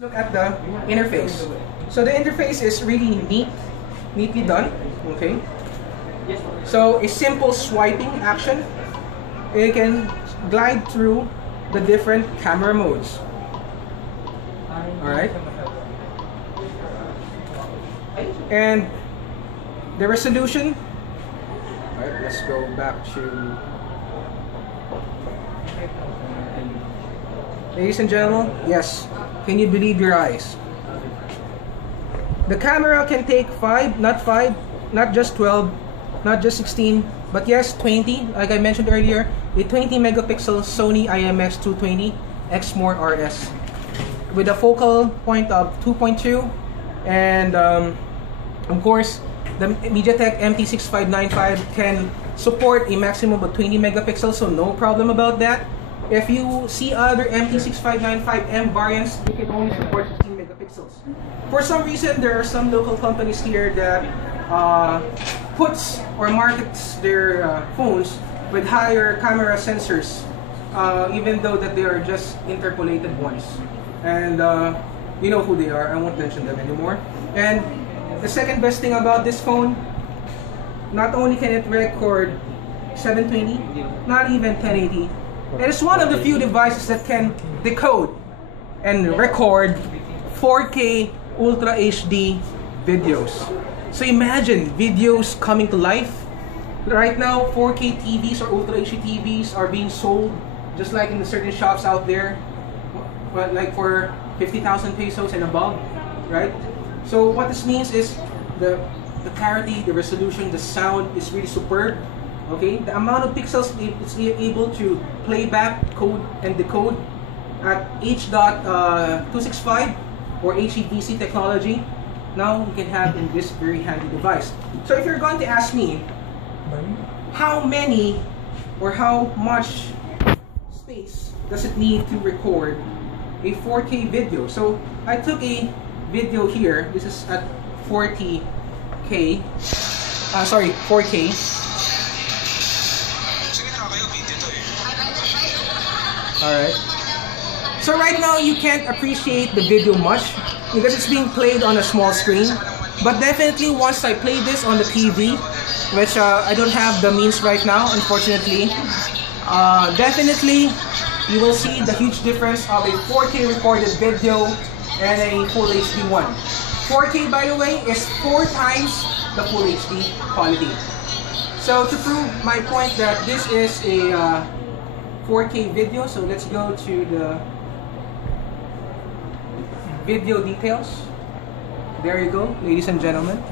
Look at the interface. So the interface is really neatly done. Okay. So a simple swiping action, it can glide through the different camera modes. All right. And the resolution. All right. Let's go back to. Ladies and gentlemen, yes. Can you believe your eyes? The camera can take 5, not just 12, not just 16, but yes, 20, like I mentioned earlier, a 20 megapixel Sony IMX220 Exmor RS with a focal point of 2.2, and of course, the MediaTek MT6595 can support a maximum of 20 megapixels, so no problem about that. If you see other MT6595M variants, they can only support 16 megapixels. For some reason, there are some local companies here that puts or markets their phones with higher camera sensors, even though that they are just interpolated ones. And you know who they are, I won't mention them anymore. And the second best thing about this phone, not only can it record 720, not even 1080, it is one of the few devices that can decode and record 4K Ultra HD videos. So imagine videos coming to life. Right now, 4K TVs or Ultra HD TVs are being sold just like in the certain shops out there, but like for 50,000 pesos and above, right? So what this means is the clarity, the resolution, the sound is really superb. Okay, the amount of pixels it's able to play back, code, and decode at H.265 or HEVC technology, now we can have in this very handy device. So if you're going to ask me, how many or how much space does it need to record a 4K video? So I took a video here. This is at 4K. Alright. So right now you can't appreciate the video much because it's being played on a small screen. But definitely once I play this on the TV, which I don't have the means right now, unfortunately, definitely you will see the huge difference of a 4K recorded video and a Full HD one. 4K, by the way, is 4 times the Full HD quality. So to prove my point that this is a 4K video, so let's go to the video details. There you go, ladies and gentlemen,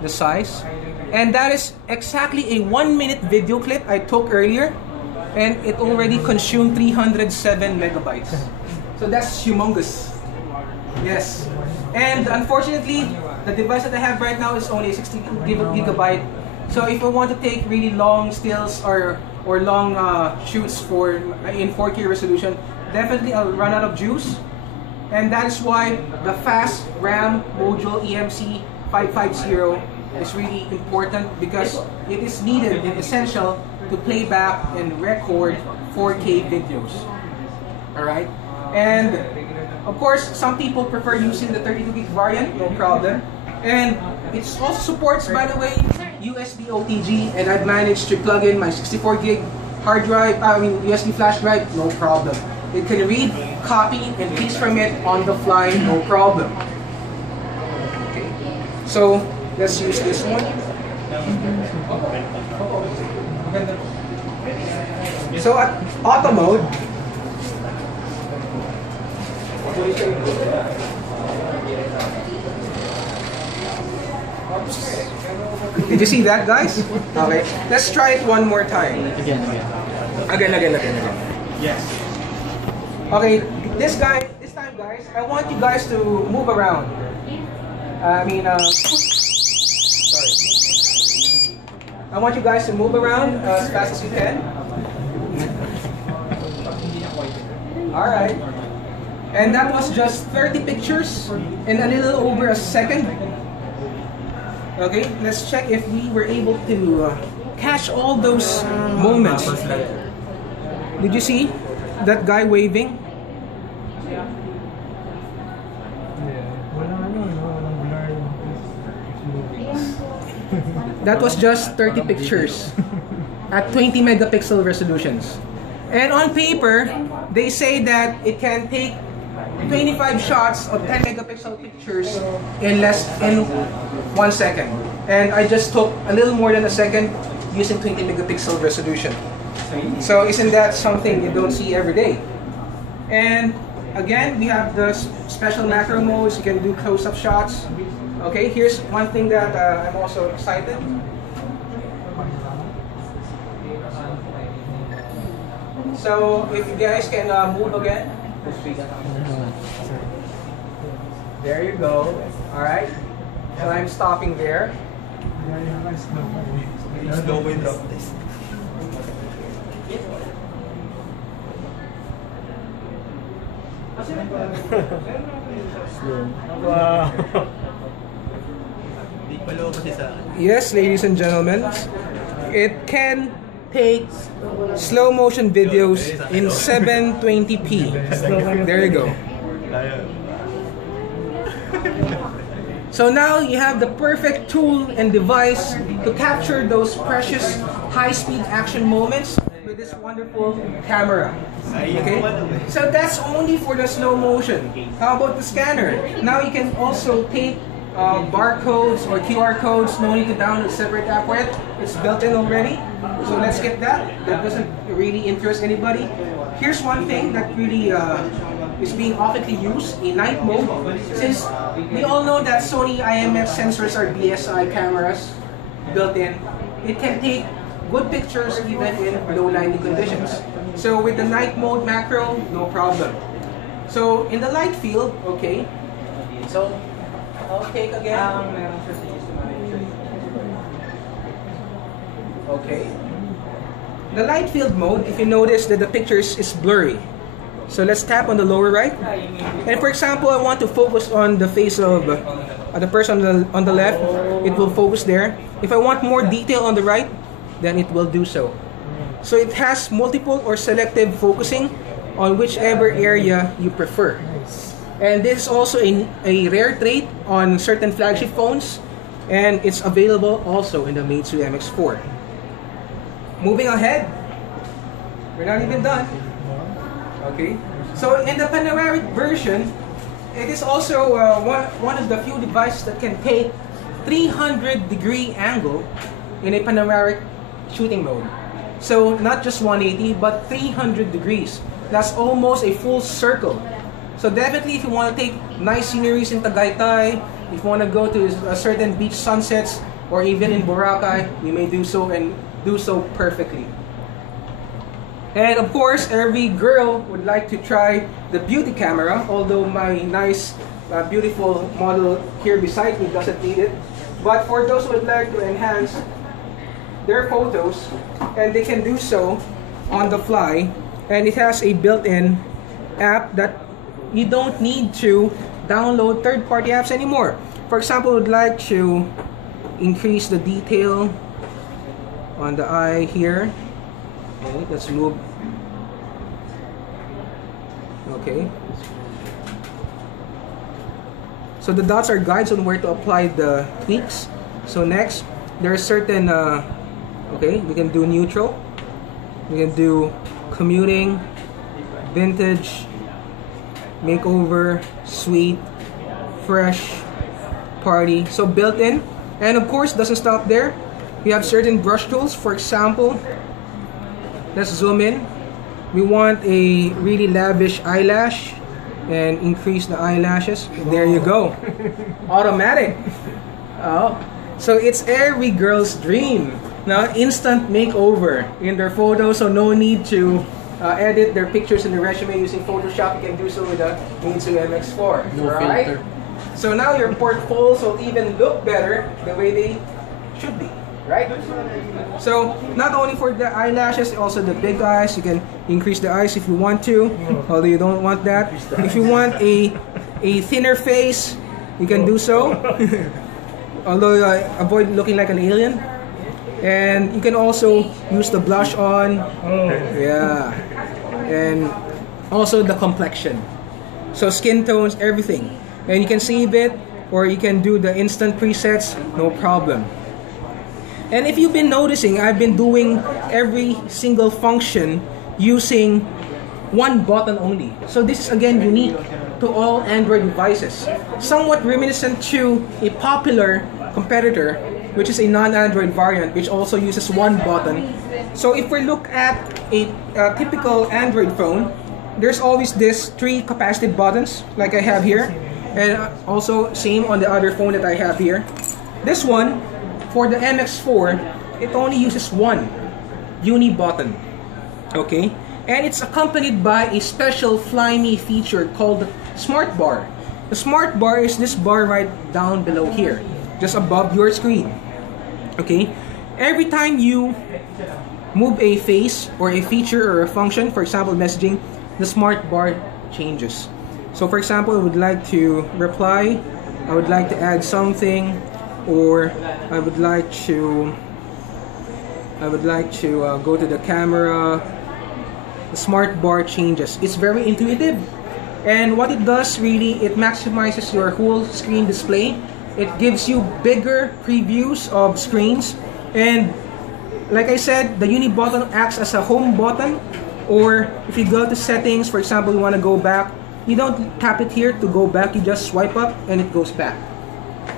the size. And that is exactly a 1-minute video clip I took earlier, and it already consumed 307 megabytes. So that's humongous. Yes. And unfortunately, the device that I have right now is only 60 gigabyte. So if I want to take really long stills or long shoots in 4K resolution, definitely I'll run out of juice. And that is why the fast RAM module EMC 550 is really important, because it is needed and essential to play back and record 4K videos. Alright? And of course, some people prefer using the 32 gig variant, no problem. And it also supports, by the way, USB OTG, and I've managed to plug in my 64 gig hard drive, USB flash drive, no problem. It can read, copy, and paste from it on the fly, no problem. Okay, so let's use this one. So at auto mode, did you see that, guys? Okay, let's try it one more time. Again. Yes. Okay, this time, guys, I want you guys to move around. Sorry. I want you guys to move around as fast as you can. Alright. And that was just 30 pictures in a little over a second. Okay, let's check if we were able to catch all those moments. Did you see that guy waving? That was just 30 pictures at 20 megapixel resolutions. And on paper, they say that it can take 25 shots of 10 megapixel pictures in 1 second. And I just took a little more than a second using 20 megapixel resolution. So isn't that something you don't see every day? And again, we have the special macro modes. You can do close-up shots. Okay, here's one thing that I'm also excited. So if you guys can move again. There you go. All right. So I'm stopping there. Slow way drop this. Wow. Yes, ladies and gentlemen, it can take slow motion videos in 720p. There you go. So now you have the perfect tool and device to capture those precious high-speed action moments with this wonderful camera. Okay? So that's only for the slow motion. How about the scanner? Now you can also take barcodes or QR codes. No need to download a separate app for it. It's built in already. So let's get that. That doesn't really interest anybody. Here's one thing that really is being oftenly used in night mode. Since we all know that Sony IMX sensors are BSI cameras built in, it can take good pictures even in low lighting conditions. So with the night mode macro, no problem. So in the light field, okay. So I'll take again. Okay. The light field mode, if you notice that the pictures is blurry. So let's tap on the lower right. And for example, I want to focus on the face of the person on the left. It will focus there. If I want more detail on the right, then it will do so. So it has multiple or selective focusing on whichever area you prefer. And this is also a rare trait on certain flagship phones, and it's available also in the Meizu MX4. Moving ahead, we're not even done. Okay, so in the panoramic version, it is also one of the few devices that can take 300-degree angle in a panoramic shooting mode. So not just 180, but 300 degrees. That's almost a full circle. So definitely if you want to take nice sceneries in Tagaytay, if you want to go to a certain beach sunsets, or even in Boracay, you may do so and do so perfectly. And of course, every girl would like to try the beauty camera, although my nice, beautiful model here beside me doesn't need it. But for those who would like to enhance their photos, and they can do so on the fly, and it has a built-in app that you don't need to download third-party apps anymore. For example, would like to increase the detail on the eye here. Okay, let's move. Okay. So the dots are guides on where to apply the tweaks. So next, there are certain, okay, we can do neutral. We can do commuting, vintage, makeover, sweet, fresh, party. So built in. And of course, doesn't stop there. We have certain brush tools. For example, let's zoom in. We want a really lavish eyelash and increase the eyelashes. There you go. Automatic. Oh. So it's every girl's dream. Now, instant makeover in their photos, so no need to edit their pictures in the resume using Photoshop. You can do so with the Meizu MX4. No right? filter. So now your portfolios will even look better the way they should be. Right? So not only for the eyelashes, also the big eyes. You can increase the eyes if you want to, although you don't want that. If you want a thinner face, you can do so. Although avoid looking like an alien. And you can also use the blush on. Yeah. And also the complexion. So skin tones, everything. And you can save it, or you can do the instant presets, no problem. And if you've been noticing, I've been doing every single function using one button only. So this is again unique to all Android devices. Somewhat reminiscent to a popular competitor, which is a non-Android variant, which also uses one button. So if we look at a typical Android phone, there's always this 3 capacitive buttons like I have here, and also same on the other phone that I have here. This one, for the MX4, it only uses one uni button, okay? And it's accompanied by a special Fly Me feature called Smart Bar. The Smart Bar is this bar right down below here, just above your screen, okay? Every time you move a face or a feature or a function, for example messaging, the Smart Bar changes. So for example, I would like to reply, I would like to add something, or I would like to go to the camera. The Smart Bar changes. It's very intuitive, and what it does really, it maximizes your whole screen display. It gives you bigger previews of screens, and like I said, the uni button acts as a home button. Or if you go to settings, for example, you want to go back, you don't tap it here to go back, you just swipe up and it goes back.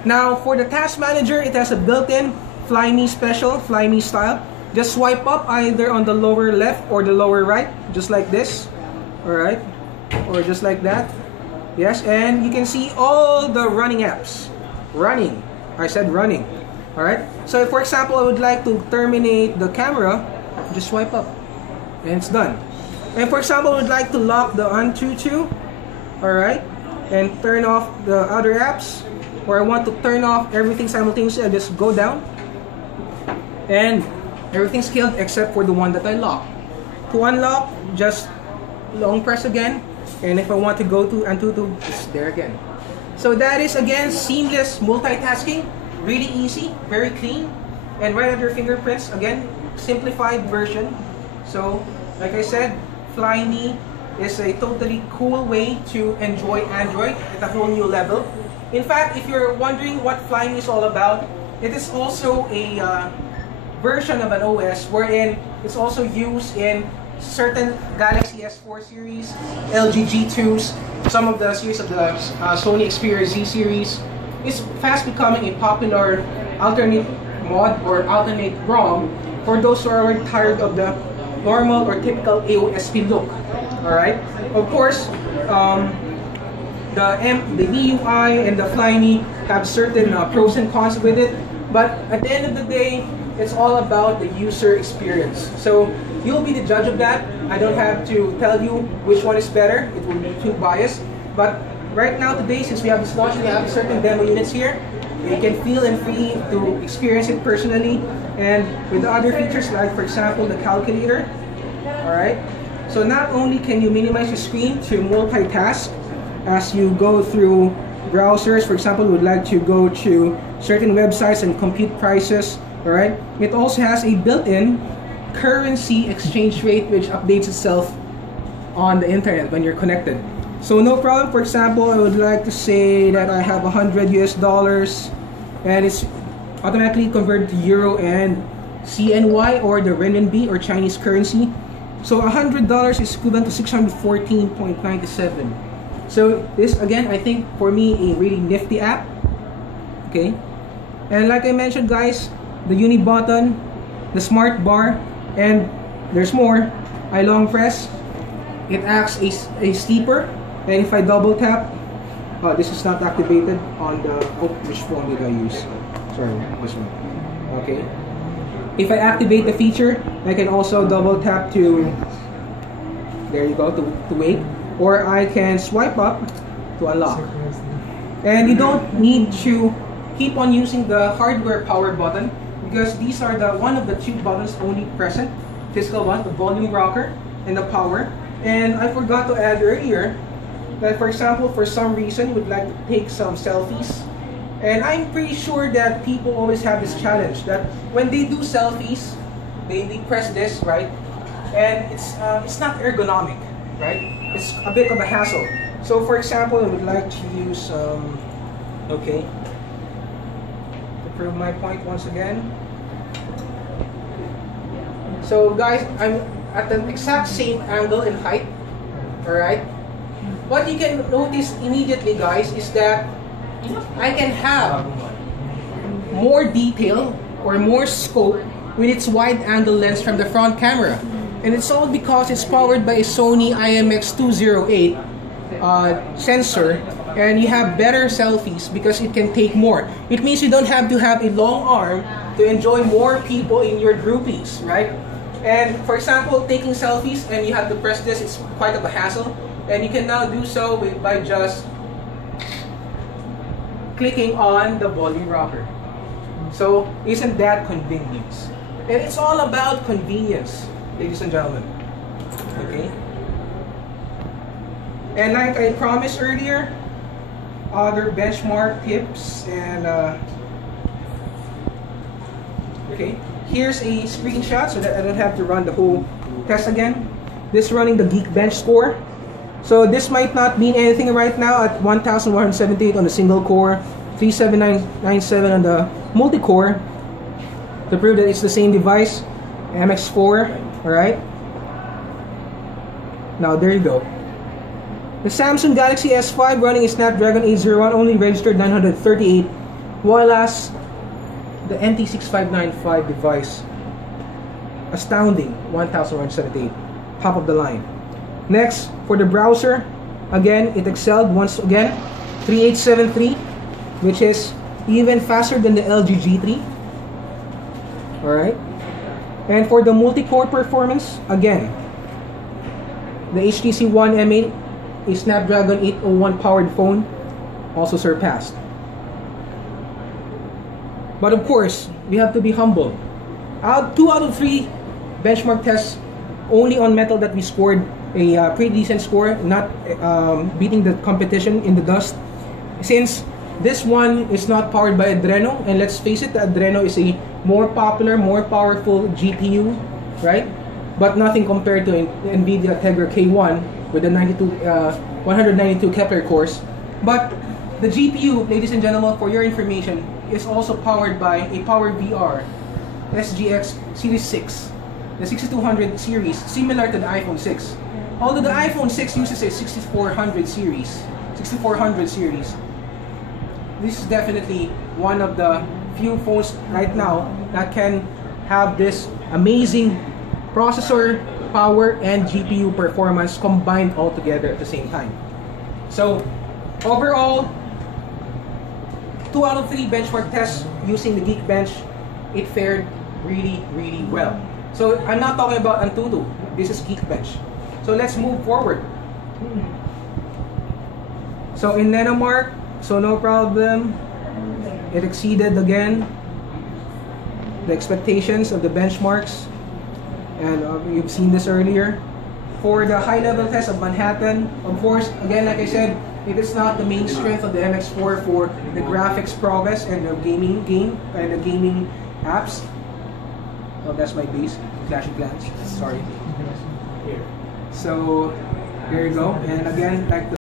Now for the task manager, it has a built-in Fly Me special, Fly Me style. Just swipe up either on the lower left or the lower right, just like this, alright, or just like that. Yes, and you can see all the running apps. Running, I said running, alright. So if, for example, I would like to terminate the camera, just swipe up and it's done. And for example, I would like to lock the Antutu, alright, and turn off the other apps, or I want to turn off everything simultaneously, I just go down and everything's killed except for the one that I locked. To unlock, just long press again, and if I want to go to Antutu, it's there again. So that is again seamless multitasking, really easy, very clean, and right at your fingerprints. Again, simplified version. So like I said, Fly Me is a totally cool way to enjoy Android at a whole new level. In fact, if you're wondering what Fly Me is all about, it is also a version of an OS wherein it's also used in certain Galaxy S4 series, LG G2s, some of the series of the Sony Xperia Z series. It's fast becoming a popular alternate mod or alternate ROM for those who are tired of the normal or typical AOSP look. Alright? Of course, the MIUI and the Fly Me have certain pros and cons with it, but at the end of the day, it's all about the user experience. So you'll be the judge of that. I don't have to tell you which one is better. It will be too biased. But right now, today, since we have this launch, we have certain demo units here. You can feel and free to experience it personally. And with the other features, like for example, the calculator. Alright. So not only can you minimize your screen to multitask as you go through browsers, for example, you would like to go to certain websites and compute prices. Alright, it also has a built-in currency exchange rate which updates itself on the internet when you're connected. So no problem. For example, I would like to say that I have $100 US and it's automatically converted to Euro and CNY or the renminbi or Chinese currency. So $100 is equivalent to 614.97. So this again, I think for me a really nifty app. Okay, and like I mentioned, guys, the uni button, the Smart Bar, and there's more. I long press, it acts as a sleeper, and if I double tap, this is not activated on the, which phone did I use? Sorry, this one. Okay. If I activate the feature, I can also double tap to, there you go, to wait, or I can swipe up to unlock. And you don't need to keep on using the hardware power button, because these are the one of the 2 buttons only present, physical one, the volume rocker and the power. And I forgot to add earlier that, for example, for some reason you would like to take some selfies, and I'm pretty sure that people always have this challenge that when they do selfies, they press this, right, and it's not ergonomic, right? It's a bit of a hassle. So for example, I would like to use okay, to prove my point once again, So guys, I'm at the exact same angle and height. Alright? What you can notice immediately, guys, is that I can have more detail or more scope with its wide angle lens from the front camera. And it's all because it's powered by a Sony IMX208 sensor, and you have better selfies because it can take more. It means you don't have to have a long arm to enjoy more people in your groupies, right? And for example, taking selfies and you have to press this, it's quite of a hassle. And you can now do so by just clicking on the volume rocker. So isn't that convenience? And it's all about convenience, ladies and gentlemen. Okay? And like I promised earlier, other benchmark tips and okay, here's a screenshot so that I don't have to run the whole test again. This running the Geekbench score. So this might not mean anything right now at 1178 on the single core, 37997 on the multi-core, to prove that it's the same device, MX4, alright? Now there you go. The Samsung Galaxy S5 running a Snapdragon 801 only registered 938, whilst the NT6595 device, astounding 1178, top of the line. Next, for the browser, again, it excelled once again, 3873, which is even faster than the LG G3. Alright. And for the multi-core performance, again, the HTC One M8, a Snapdragon 801 powered phone, also surpassed. But of course, we have to be humble. 2 out of 3 benchmark tests only on metal that we scored a pretty decent score, not beating the competition in the dust. Since this one is not powered by Adreno, and let's face it, the Adreno is a more popular, more powerful GPU, right? But nothing compared to NVIDIA Tegra K1 with the 192 Kepler cores. But the GPU, ladies and gentlemen, for your information, is also powered by a PowerVR SGX Series 6, the 6200 series, similar to the iPhone 6. Although the iPhone 6 uses a 6400 series, this is definitely one of the few phones right now that can have this amazing processor power and GPU performance combined all together at the same time. So overall, 2 out of 3 benchmark tests using the Geekbench, it fared really, really well. So I'm not talking about Antutu, this is Geekbench. So let's move forward. So in Nanomark, so no problem, it exceeded again the expectations of the benchmarks, and you've seen this earlier. For the high-level test of Manhattan, of course, again, like I said, it is not the main strength of the MX4 for the graphics progress and the gaming apps. Oh, that's my base, Clash of Clans. Sorry. So there you go. And again, like the